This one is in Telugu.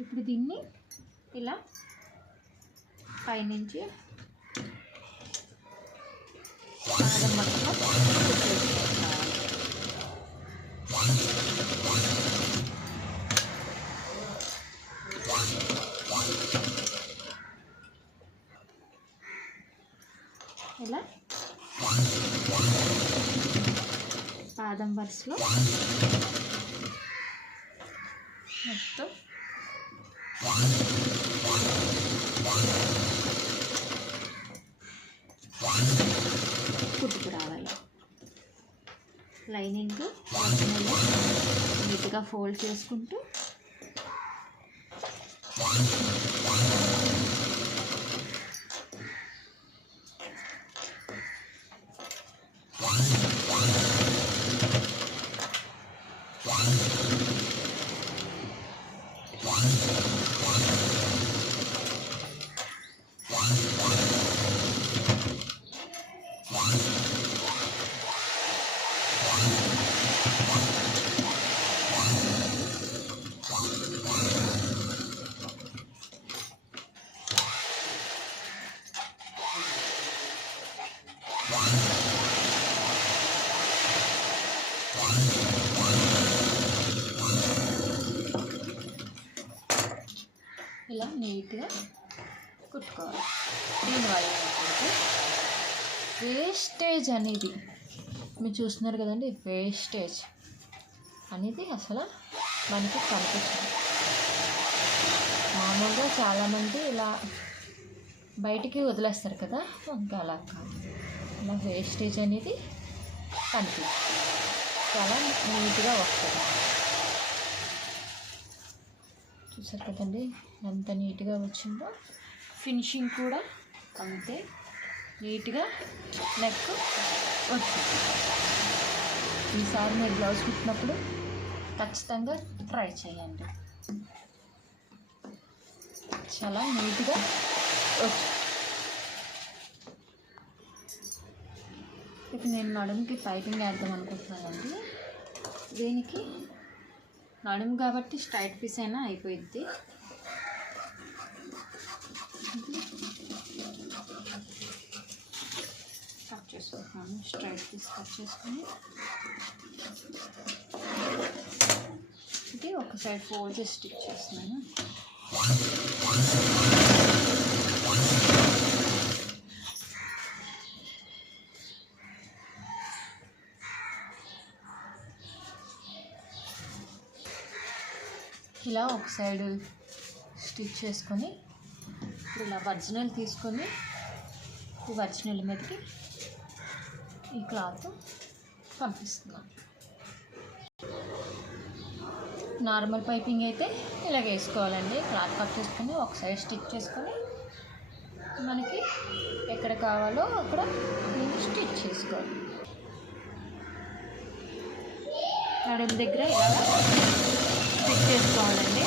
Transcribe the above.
ఇప్పుడు దీన్ని ఇలా పైనుంచి పాదం పక్కన ఇలా పాదం వరుసలో మొత్తం కుట్టుకు రావాలి. లైనింగ్ నీట్గా ఫోల్డ్ చేసుకుంటూ ఇలా నీట్గా కుట్టుకోవాలి. దీనివల్ల ఏంటంటే వేస్టేజ్ అనేది మీరు చూస్తున్నారు కదండి, వేస్టేజ్ అనేది అసలు మనకి కనిపిస్తుంది. మామూలుగా చాలామంది ఇలా బయటికి వదిలేస్తారు కదా, ఇంకా అలా కాదు. ఇలా వేస్టేజ్ అనేది కనిపిస్తుంది, చాలా నీట్గా వస్తుంది. చూసారు కదండి ఎంత నీట్గా వచ్చిందో. ఫినిషింగ్ కూడా అంతే నీట్గా నెక్ వచ్చింది. ఈసారి మీరు బ్లౌజ్ కుట్టినప్పుడు ఖచ్చితంగా ట్రై చేయండి, చాలా నీట్గా వచ్చింది. ఇప్పుడు నేను నడుముకి పైపింగ్ వేద్దాం అనుకుంటున్నానండి. దీనికి నడుము కాబట్టి స్ట్రైట్ పీస్ అయినా అయిపోయింది. కట్ చేసుకుంటున్నాను, స్ట్రైట్ పీస్ కట్ చేసుకుని ఇది ఒక సైడ్ ఫోల్డ్ చేసి స్టిచ్ చేస్తున్నాను. ఇలా ఒక సైడ్ స్టిచ్ చేసుకొని ఇప్పుడు ఇలా ఒరిజినల్ తీసుకొని ఈ ఒరిజినల్ మీదకి ఈ క్లాత్ పంపిస్తున్నాను. నార్మల్ పైపింగ్ అయితే ఇలాగ వేసుకోవాలండి. క్లాత్ కట్ చేసుకొని ఒక సైడ్ స్టిచ్ చేసుకొని మనకి ఎక్కడ కావాలో అక్కడ నేను స్టిచ్ చేసుకోవాలి. నడుము దగ్గర ఇలా స్టిచ్ చేసుకోవాలండి.